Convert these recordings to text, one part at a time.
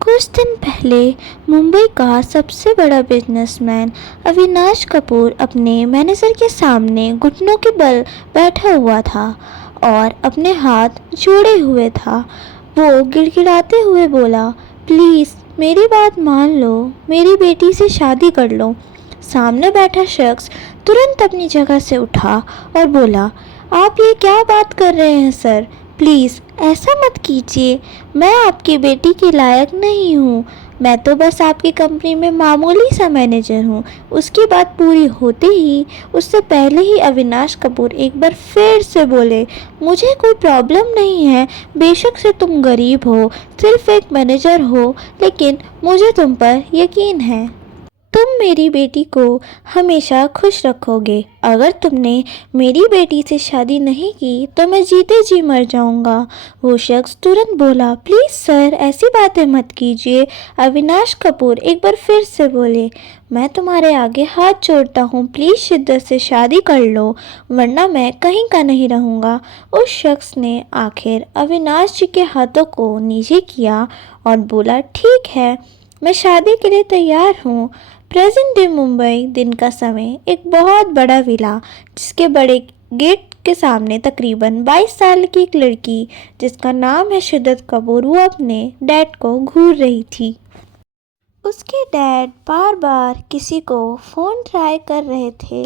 कुछ दिन पहले मुंबई का सबसे बड़ा बिजनेसमैन अविनाश कपूर अपने मैनेजर के सामने घुटनों के बल बैठा हुआ था और अपने हाथ जोड़े हुए था। वो गिड़गिड़ाते हुए बोला, प्लीज़ मेरी बात मान लो, मेरी बेटी से शादी कर लो। सामने बैठा शख्स तुरंत अपनी जगह से उठा और बोला, आप ये क्या बात कर रहे हैं सर? प्लीज़ ऐसा मत कीजिए। मैं आपकी बेटी के लायक नहीं हूँ। मैं तो बस आपकी कंपनी में मामूली सा मैनेजर हूँ। उसकी बात पूरी होते ही उससे पहले ही अविनाश कपूर एक बार फिर से बोले, मुझे कोई प्रॉब्लम नहीं है। बेशक से तुम गरीब हो, सिर्फ एक मैनेजर हो, लेकिन मुझे तुम पर यकीन है। तुम मेरी बेटी को हमेशा खुश रखोगे। अगर तुमने मेरी बेटी से शादी नहीं की तो मैं जीते जी मर जाऊंगा। वो शख्स तुरंत बोला, प्लीज़ सर ऐसी बातें मत कीजिए। अविनाश कपूर एक बार फिर से बोले, मैं तुम्हारे आगे हाथ जोड़ता हूँ, प्लीज़ शिद्दत से शादी कर लो, वरना मैं कहीं का नहीं रहूँगा। उस शख्स ने आखिर अविनाश जी के हाथों को नीचे किया और बोला, ठीक है, मैं शादी के लिए तैयार हूँ। प्रेजेंट डे मुंबई, दिन का समय, एक बहुत बड़ा विला जिसके बड़े गेट के सामने तकरीबन 22 साल की एक लड़की जिसका नाम है शिद्दत कपूर, वो अपने डैड को घूर रही थी। उसके डैड बार बार किसी को फ़ोन ट्राई कर रहे थे,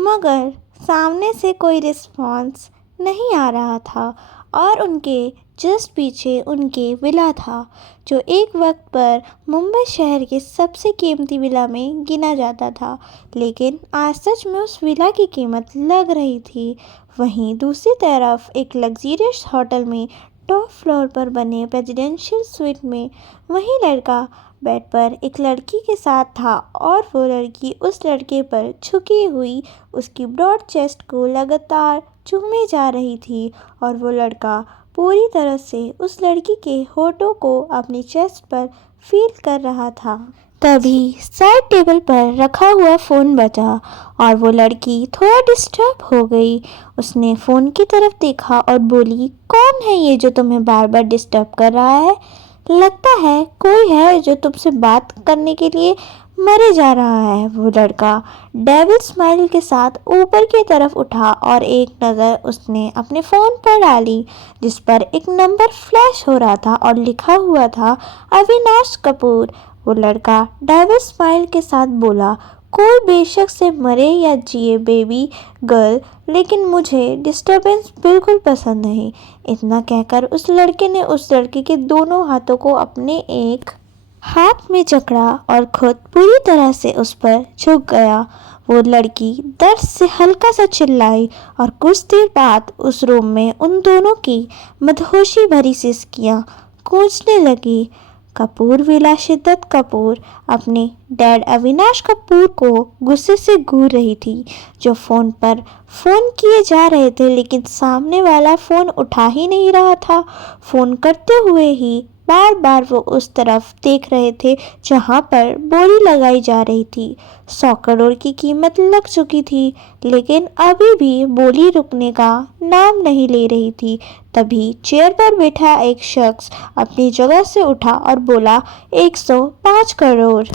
मगर सामने से कोई रिस्पॉन्स नहीं आ रहा था और उनके जस्ट पीछे उनके विला था, जो एक वक्त पर मुंबई शहर के सबसे कीमती विला में गिना जाता था। लेकिन आज सच में उस विला की कीमत लग रही थी। वहीं दूसरी तरफ एक लग्जरियस होटल में टॉप फ्लोर पर बने प्रेसिडेंशियल स्वीट में वही लड़का बेड पर एक लड़की के साथ था और वो लड़की उस लड़के पर झुकी हुई उसकी ब्रॉड चेस्ट को लगातार चूमे जा रही थी और वो लड़का पूरी तरह से उस लड़की के होठों को अपनी चेस्ट पर फील कर रहा था। तभी साइड टेबल पर रखा हुआ फ़ोन बजा और वो लड़की थोड़ा डिस्टर्ब हो गई। उसने फ़ोन की तरफ देखा और बोली, कौन है ये जो तुम्हें बार बार डिस्टर्ब कर रहा है? लगता है कोई है जो तुमसे बात करने के लिए मरे जा रहा है। वो लड़का डेविल स्माइल के साथ ऊपर की तरफ उठा और एक नज़र उसने अपने फ़ोन पर डाली जिस पर एक नंबर फ्लैश हो रहा था और लिखा हुआ था अविनाश कपूर। वो लड़का डेविल स्माइल के साथ बोला, कोई बेशक से मरे या जिए बेबी गर्ल, लेकिन मुझे डिस्टरबेंस बिल्कुल पसंद नहीं। इतना कहकर उस लड़के ने उस लड़की के दोनों हाथों को अपने एक हाथ में जकड़ा और खुद पूरी तरह से उस पर झुक गया। वो लड़की दर्द से हल्का सा चिल्लाई और कुछ देर बाद उस रूम में उन दोनों की मदहोशी भरी सिसकियां गूंजने लगी। कपूर विला शिद्दत कपूर अपने डैड अविनाश कपूर को गुस्से से घूर रही थी, जो फ़ोन पर फ़ोन किए जा रहे थे लेकिन सामने वाला फ़ोन उठा ही नहीं रहा था। फ़ोन करते हुए ही बार बार वो उस तरफ देख रहे थे जहाँ पर बोली लगाई जा रही थी। 100 करोड़ की कीमत लग चुकी थी, लेकिन अभी भी बोली रुकने का नाम नहीं ले रही थी। तभी चेयर पर बैठा एक शख्स अपनी जगह से उठा और बोला, 105 करोड़।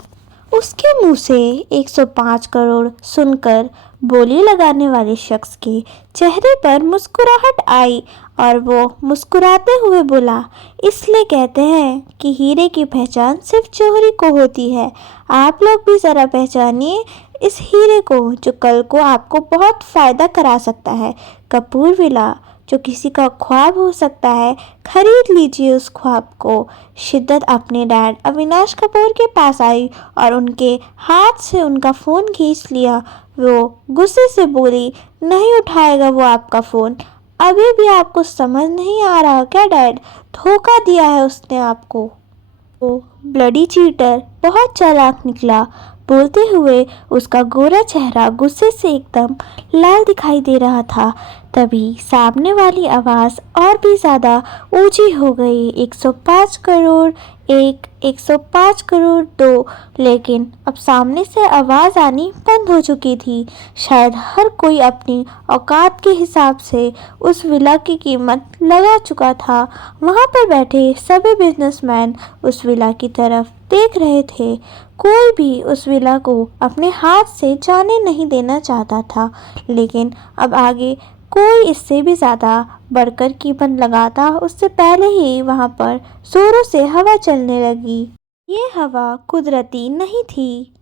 उसके मुंह से 105 करोड़ सुनकर बोली लगाने वाले शख्स के चेहरे पर मुस्कुराहट आई और वो मुस्कुराते हुए बोला, इसलिए कहते हैं कि हीरे की पहचान सिर्फ जौहरी को होती है। आप लोग भी ज़रा पहचानिए इस हीरे को जो कल को आपको बहुत फ़ायदा करा सकता है। कपूर विला जो किसी का ख्वाब हो सकता है, खरीद लीजिए उस ख्वाब को। शिद्दत अपने डैड अविनाश कपूर के पास आई और उनके हाथ से उनका फ़ोन खींच लिया। वो गुस्से से बोली, नहीं उठाएगा वो आपका फ़ोन। अभी भी आपको समझ नहीं आ रहा क्या डैड? धोखा दिया है उसने आपको। वो ब्लडी चीटर बहुत चालाक निकला। बोलते हुए उसका गोरा चेहरा गुस्से से एकदम लाल दिखाई दे रहा था। तभी सामने वाली आवाज़ और भी ज़्यादा ऊंची हो गई, 105 करोड़, 1, 105 करोड़, 2। लेकिन अब सामने से आवाज़ आनी बंद हो चुकी थी। शायद हर कोई अपनी औकात के हिसाब से उस विला की कीमत लगा चुका था। वहाँ पर बैठे सभी बिजनेसमैन उस विला की तरफ देख रहे थे। कोई भी उस विला को अपने हाथ से जाने नहीं देना चाहता था, लेकिन अब आगे कोई इससे भी ज़्यादा बढ़कर कीमत लगाता उससे पहले ही वहाँ पर ज़ोरों से हवा चलने लगी। ये हवा कुदरती नहीं थी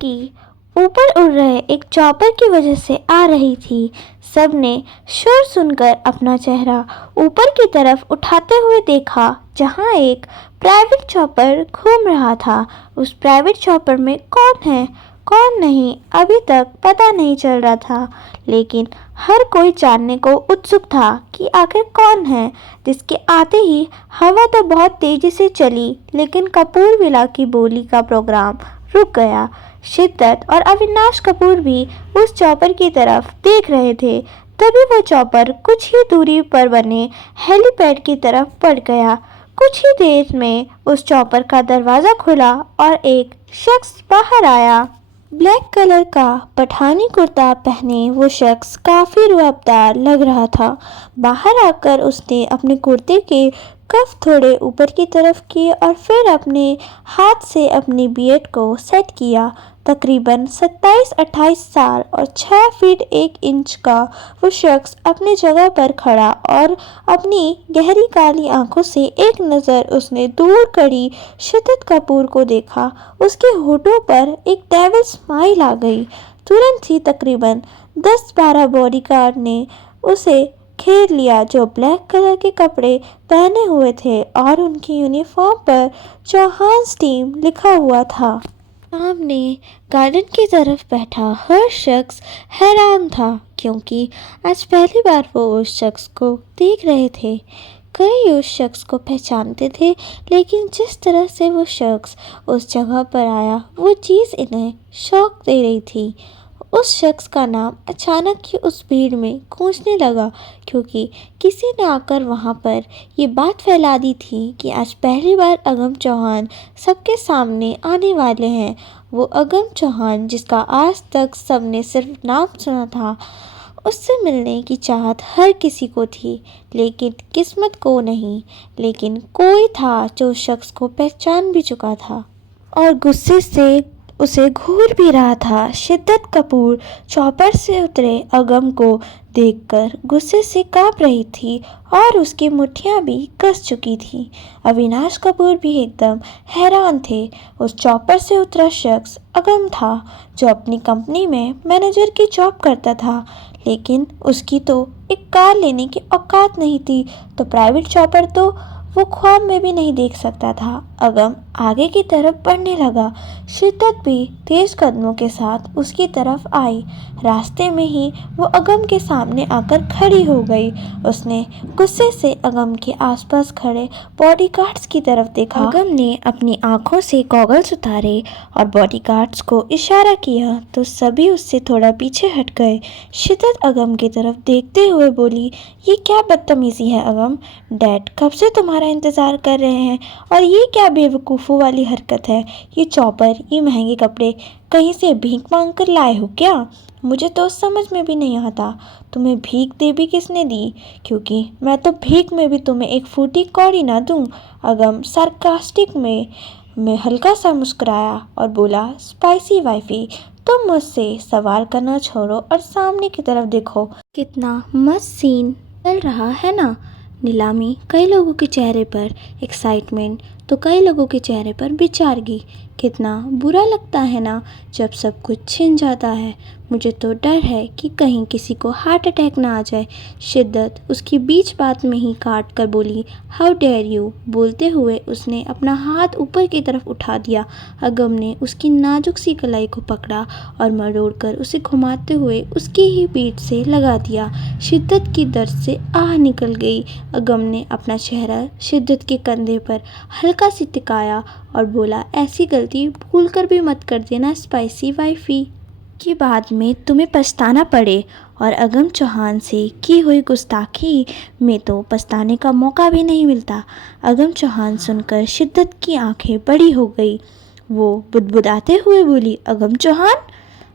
कि ऊपर उड़ रहे एक चॉपर की वजह से आ रही थी। सबने शोर सुनकर अपना चेहरा ऊपर की तरफ उठाते हुए देखा, जहां एक प्राइवेट चॉपर घूम रहा था। उस प्राइवेट चॉपर में कौन है कौन नहीं अभी तक पता नहीं चल रहा था, लेकिन हर कोई जानने को उत्सुक था कि आखिर कौन है। जिसके आते ही हवा तो बहुत तेजी से चली, लेकिन कपूर विला की बोली का प्रोग्राम रुक गया। शिद्दत और अविनाश कपूर भी उस चॉपर की तरफ देख रहे थे। तभी वो चॉपर कुछ ही दूरी पर बने हेलीपैड की तरफ बढ़ गया। कुछ ही देर में उस चॉपर का दरवाज़ा खुला और एक शख्स बाहर आया। ब्लैक कलर का पठानी कुर्ता पहने वो शख्स काफ़ी रुआबदार लग रहा था। बाहर आकर उसने अपने कुर्ते के कफ थोड़े ऊपर की तरफ किए और फिर अपने हाथ से अपनी बियर्ड को सेट किया। तकरीबन 27-28 साल और 6 फीट 1 इंच का वो शख्स अपनी जगह पर खड़ा और अपनी गहरी काली आंखों से एक नज़र उसने दूर खड़ी शिद्दत कपूर को देखा। उसके होठों पर एक डेविल स्माइल आ गई। तुरंत ही तकरीबन 10-12 बॉडीगार्ड ने उसे घेर लिया, जो ब्लैक कलर के कपड़े पहने हुए थे और उनकी यूनिफॉर्म पर चौहान्स टीम लिखा हुआ था। सामने गार्डन की तरफ बैठा हर शख्स हैरान था, क्योंकि आज पहली बार वो उस शख्स को देख रहे थे। कई उस शख्स को पहचानते थे, लेकिन जिस तरह से वो शख्स उस जगह पर आया, वो चीज़ इन्हें शौक दे रही थी। उस शख्स का नाम अचानक ही उस भीड़ में गूंजने लगा, क्योंकि किसी ने आकर वहाँ पर ये बात फैला दी थी कि आज पहली बार अगम चौहान सबके सामने आने वाले हैं। वो अगम चौहान जिसका आज तक सबने सिर्फ नाम सुना था, उससे मिलने की चाहत हर किसी को थी, लेकिन किस्मत को नहीं। लेकिन कोई था जो शख्स को पहचान भी चुका था और गुस्से से उसे घूर भी रहा था। शिद्दत कपूर चॉपर से उतरे अगम को देखकर गुस्से से कांप रही थी और उसकी मुट्ठियां भी कस चुकी थी। अविनाश कपूर भी एकदम हैरान थे। उस चॉपर से उतरा शख्स अगम था, जो अपनी कंपनी में मैनेजर की जॉब करता था, लेकिन उसकी तो एक कार लेने की औकात नहीं थी, तो प्राइवेट चॉपर तो वो ख्वाब में भी नहीं देख सकता था। अगम आगे की तरफ बढ़ने लगा। शिद्दत भी तेज कदमों के साथ उसकी तरफ आई। रास्ते में ही वो अगम के सामने आकर खड़ी हो गई। उसने गुस्से से अगम के आसपास खड़े बॉडीगार्ड्स की तरफ देखा। अगम ने अपनी आंखों से गॉगल्स उतारे और बॉडीगार्ड्स को इशारा किया, तो सभी उससे थोड़ा पीछे हट गए। शिद्दत अगम की तरफ देखते हुए बोली, ये क्या बदतमीजी है अगम? डैड कब से तुम्हारा इंतज़ार कर रहे हैं, और ये क्या बेवकूफ़ों वाली हरकत है? ये चॉपर, ये महंगे कपड़े कहीं से भीख मांग कर लाए हो क्या? मुझे तो समझ में भी नहीं आता तुम्हें भीख दे भी किसने दी, क्योंकि मैं तो भीख में भी तुम्हें एक फूटी कौड़ी ना दूं। अगम सार्कास्टिक में हल्का सा मुस्कुराया और बोला, स्पाइसी वाइफी, तुम मुझसे सवाल करना छोड़ो और सामने की तरफ देखो। कितना मस्त सीन चल रहा है ना। नीलामी। कई लोगों के चेहरे पर एक्साइटमेंट, तो कई लोगों के चेहरे पर बेचारगी। कितना बुरा लगता है ना जब सब कुछ छिन जाता है। मुझे तो डर है कि कहीं किसी को हार्ट अटैक ना आ जाए। शिद्दत उसकी बीच बात में ही काट कर बोली, हाउ डेयर यू। बोलते हुए उसने अपना हाथ ऊपर की तरफ उठा दिया। अगम ने उसकी नाजुक सी कलाई को पकड़ा और मरोड़कर उसे घुमाते हुए उसकी ही पीठ से लगा दिया। शिद्दत की दर्द से आह निकल गई। अगम ने अपना चेहरा शिद्दत के कंधे पर हल्का सी टिकाया और बोला, ऐसी गलती भूल कर भी मत कर देना स्पाइसी वाइफी। कि बाद में तुम्हें पछताना पड़े, और अगम चौहान से की हुई गुस्ताखी में तो पछताने का मौका भी नहीं मिलता। अगम चौहान सुनकर शिद्दत की आंखें बड़ी हो गई। वो बुदबुदाते हुए बोली, अगम चौहान।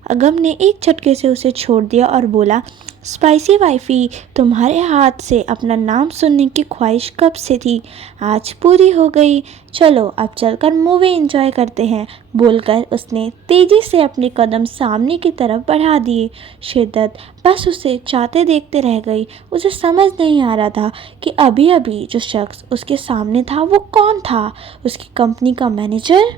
अगम ने एक झटके से उसे छोड़ दिया और बोला, स्पाइसी वाइफी, तुम्हारे हाथ से अपना नाम सुनने की ख्वाहिश कब से थी, आज पूरी हो गई। चलो अब चलकर मूवी एंजॉय करते हैं। बोलकर उसने तेजी से अपने कदम सामने की तरफ बढ़ा दिए। शिद्दत बस उसे चाहते देखते रह गई। उसे समझ नहीं आ रहा था कि अभी अभी जो शख्स उसके सामने था वो कौन था। उसकी कंपनी का मैनेजर,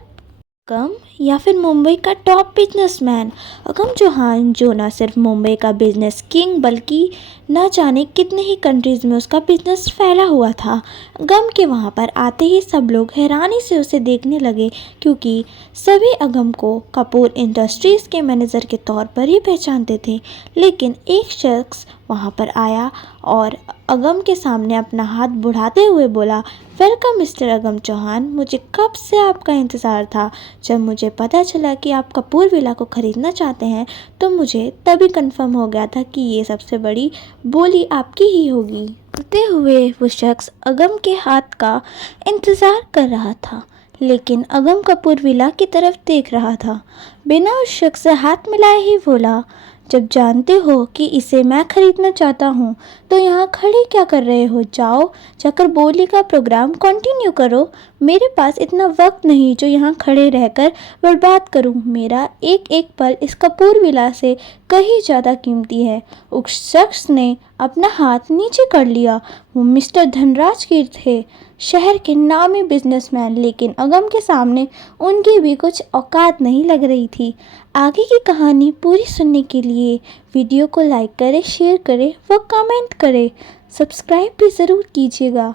अगम, या फिर मुंबई का टॉप बिजनेसमैन। अगम चौहान, जो न सिर्फ मुंबई का बिजनेस किंग बल्कि न जाने कितने ही कंट्रीज़ में उसका बिजनेस फैला हुआ था। अगम के वहाँ पर आते ही सब लोग हैरानी से उसे देखने लगे, क्योंकि सभी अगम को कपूर इंडस्ट्रीज़ के मैनेजर के तौर पर ही पहचानते थे। लेकिन एक शख्स वहाँ पर आया और अगम के सामने अपना हाथ बढ़ाते हुए बोला, वेलकम मिस्टर अगम चौहान। मुझे कब से आपका इंतज़ार था। जब मुझे पता चला कि आप कपूर विला को ख़रीदना चाहते हैं तो मुझे तभी कंफर्म हो गया था कि ये सबसे बड़ी बोली आपकी ही होगी। बोलते हुए वो शख्स अगम के हाथ का इंतज़ार कर रहा था, लेकिन अगम कपूर विला की तरफ देख रहा था। बिना उस शख्स से हाथ मिलाए ही बोला, जब जानते हो कि इसे मैं खरीदना चाहता हूँ तो यहाँ खड़े क्या कर रहे हो। जाओ जाकर बोली का प्रोग्राम कंटिन्यू करो। मेरे पास इतना वक्त नहीं जो यहाँ खड़े रहकर बर्बाद करूँ। मेरा एक एक पल इस कपूर विला से कहीं ज़्यादा कीमती है। उस शख्स ने अपना हाथ नीचे कर लिया। वो मिस्टर धनराज गिर थे, शहर के नामी बिजनेसमैन, लेकिन अगम के सामने उनकी भी कुछ औकात नहीं लग रही थी। आगे की कहानी पूरी सुनने के लिए वीडियो को लाइक करें, शेयर करें व कमेंट करें। सब्सक्राइब भी ज़रूर कीजिएगा।